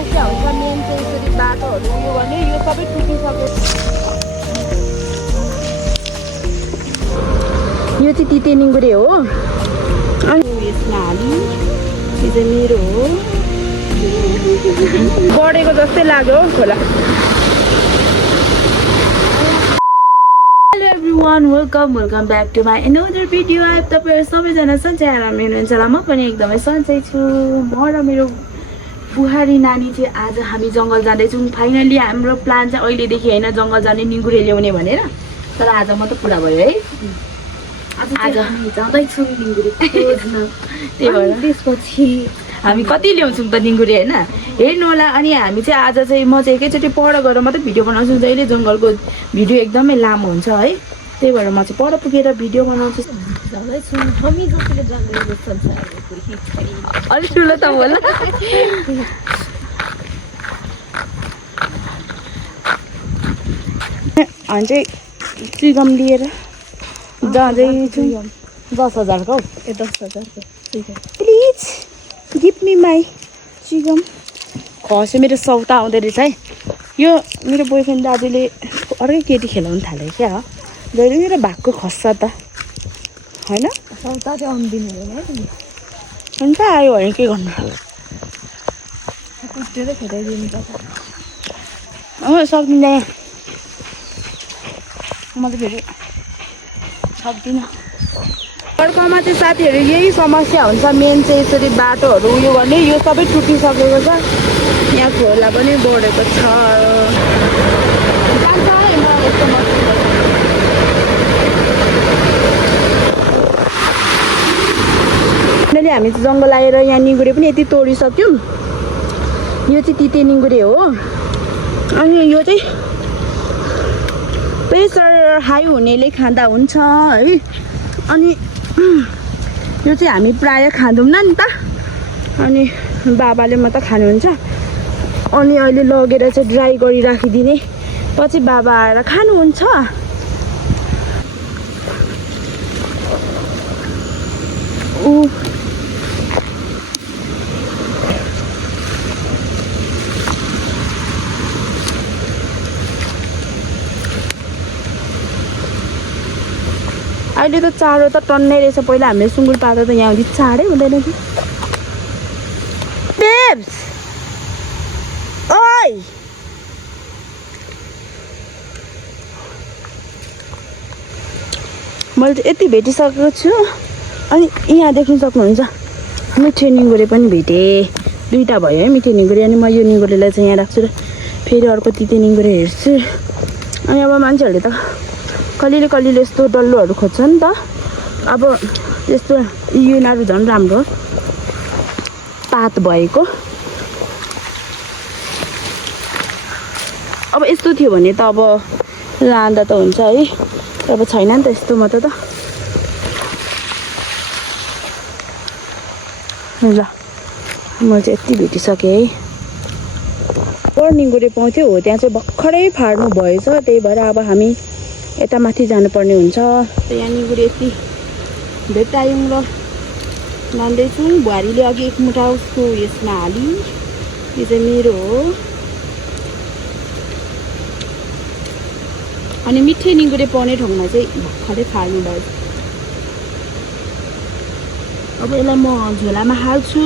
समस्या हुन्छ मेन चाहिँ यसरी बाटोहरू उयो गर्ने यो सबै टुटिसक्यो यो चाहिँ तिते निङ्गुरे हो अनि यसमा हाली यो चाहिँ मेरो हो बढेको जस्तै लाग्यो हो खोला hello everyone welcome back to my another video आइप तपाईँहरू सबैजना सन्चै आराम हुनुहुन्छ होला म पनि एकदमै सन्चै छु म र मेरो बुहारी नानी चाहिँ आज हामी जङ्गल जाँदैछौँ फाइनली हाम्रो प्लान चाहिँ अहिलेदेखि होइन जङ्गल जाने निङ्गुरे ल्याउने भनेर तर आज मात्रै पुरा भयो है आज हामी जाँदैछौँ निङ्गुरे खोज्न त्यही भएर त्यसपछि हामी कति ल्याउँछौँ त निङ्गुरे होइन हेर्नु होला अनि हामी चाहिँ आज चाहिँ म चाहिँ एकैचोटि पर गएर मात्रै भिडियो बनाउँछु जहिले जङ्गलको भिडियो एकदमै लामो हुन्छ है त्यही भएर म चाहिँ पर पुगेर भिडियो बनाउँछु अलिक ठुलो त होला हामी चाहिँ चिगम लिएर जाँदैछु 10,000को ए 10,000को प्लिज गिभ मी माई चिगम खस्यो मेरो सौता आउँदो रहेछ है यो मेरो बोयफ्रेन्ड दाजुले अर्कै केटी खेलाउनु थाल्यो क्या हो जहिले मेरो भागको खस्छ त होइन सौता चाहिँ आउँदिनु हुँदैन हुन्छ आयो भने के गर्नु कुटेर खेलाइदिनु पर्छ सक्दिनँ म त फेरि सक्दिनँ अर्कोमा चाहिँ साथीहरू यही समस्या हुन्छ मेन चाहिँ यसरी बाटोहरू उयो गर्ने यो सबै टुटिसकेको छ यहाँ खोला पनि बढेको छ अहिले हामी चाहिँ जङ्गल आएर यहाँ निङ्गुरे पनि यति तोडिसक्यौँ यो चाहिँ तिते निङ्गुरे हो अनि यो चाहिँ प्रेसर हाई हुनेले खाँदा हुन्छ है अनि यो चाहिँ हामी प्राय खाँदैनौँ नि त अनि बाबाले मात्र खानुहुन्छ अनि अहिले लगेर चाहिँ ड्राई गरी राखिदिने पछि बाबा आएर खानुहुन्छ अहिले त चारो त टन्नै रहेछ पहिला हामीले सुँगुर पाल्दा त यहाँ चारै हुँदैन कि बेब्स ओइ मैले त यति भेटिसकेको छु अनि यहाँ देख्न सक्नुहुन्छ मिठे निङ्गुरे पनि भेटेँ दुईवटा भयो है मिठे निङ्गुरे अनि म यो निङ्गुरेलाई चाहिँ यहाँ राख्छु र फेरि अर्को तिते निङ्गुरे हेर्छु अनि अब मान्छेहरूले त कलिले यस्तो डल्लोहरू खोज्छ नि त अब त्यस्तो यिनीहरू झन् राम्रो पात भएको अब यस्तो थियो भने त अब लाँदा त हुन्छ है अब छैन नि त यस्तो मात्र त ल म चाहिँ यति भेटिसकेँ है पर निङ्गुरे पाउँथ्यो हो त्यहाँ चाहिँ भर्खरै फाड्नु भएछ त्यही भएर अब हामी यता माथि जानुपर्ने हुन्छ यहाँ निङ्गुरे यति भेटायौँ र लाँदैछौँ बुहारीले अघि एक मुठा उसको यसमा हाली यो चाहिँ मेरो हो अनि मिठे निङ्गुरे पाउने ठाउँमा चाहिँ भर्खरै फाल्नु भयो अब यसलाई म झोलामा हाल्छु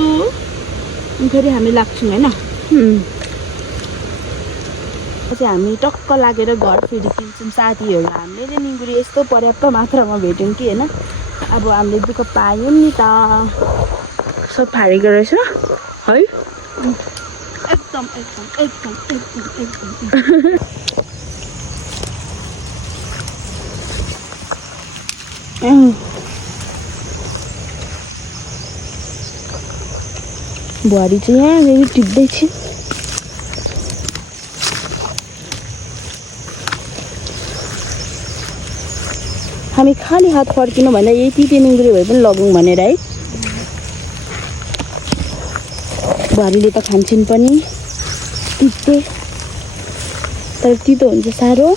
अनि फेरि हामी लाग्छौँ होइन चाहिँ हामी टक्क लागेर घर फेरि किन्छौँ साथीहरू हामीले निङ्गुरे यस्तो पर्याप्त मात्रामा भेट्यौँ कि होइन अब हामीले दुःख पायौँ नि त सब फालेको रहेछ है एकदम बुहारी चाहिँ यहाँ टिप्दैछ हामी खाली हात फर्किनु भन्दा यही तिते निङ्गुरे भए पनि लगौँ भनेर है बुहारीले त खान्छन् पनि तिते तर तितो हुन्छ साह्रो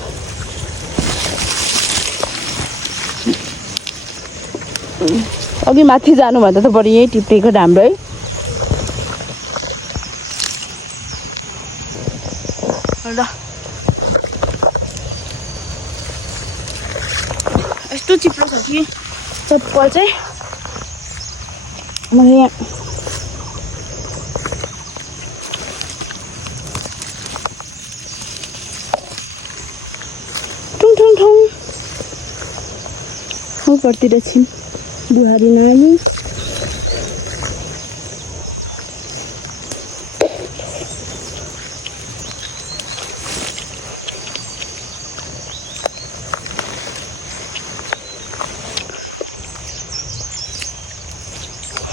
अघि माथि जानुभन्दा त बढी यही टिपेको राम्रो है ल यस्तो चिप्लो छ कि चप्पल चाहिँ मैले यहाँ ठुङ ठुङ ठुङ उपरतिर छिन् बुहारी नानी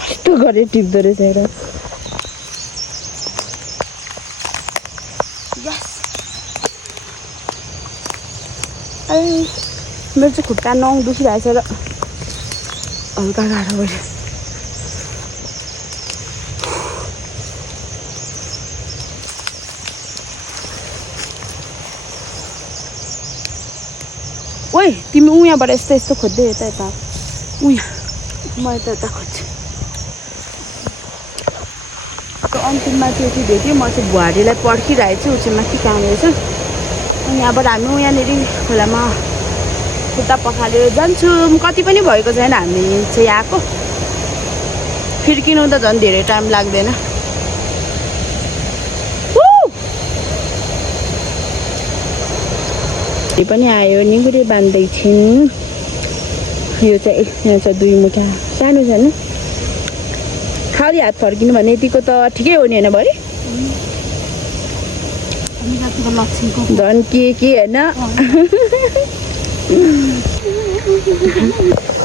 यस्तो गरेर टिप्दो रहेछ हेर मेरो चाहिँ खुट्टा नङ दुखिरहेछ र हल्का गाह्रो भयो ओइ तिमी उयाँबाट यस्तो यस्तो खोज्दै यता यता उयाँ म यता यता खोज्छु अन्तिममा चाहिँ यति भेट्यो म चाहिँ बुहारीलाई पर्खिरहेको छु ऊ चाहिँ माथि काम रहेछ अनि यहाँबाट हामी यहाँनिर खोलामा खुट्टा पखालेर जान्छौँ कति पनि भएको छैन हामी चाहिँ आएको फिर्किनु त झन् धेरै टाइम लाग्दैन यो पनि आयो निगुरे बान्दैछिन् यो चाहिँ यहाँ चाहिँ 2 मुठा सानो सानो खाली हात फर्किनु भने यतिको त ठिकै हो नि होइन भरे झन् के होइन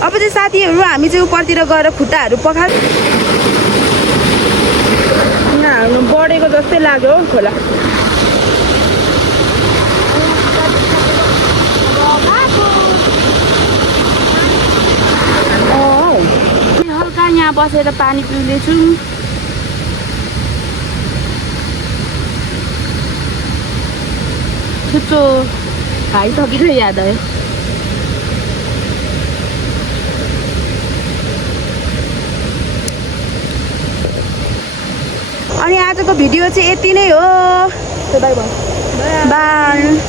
अब चाहिँ साथीहरू हामी चाहिँ उपरतिर गएर खुट्टाहरू पखाल यहाँ बढेको जस्तै लाग्यो हो खोला हल्का यहाँ बसेर पानी पिउँदैछु छुच्चो खाइसकेर याद आयो अनि आजको भिडियो चाहिँ यति नै हो बाई बाई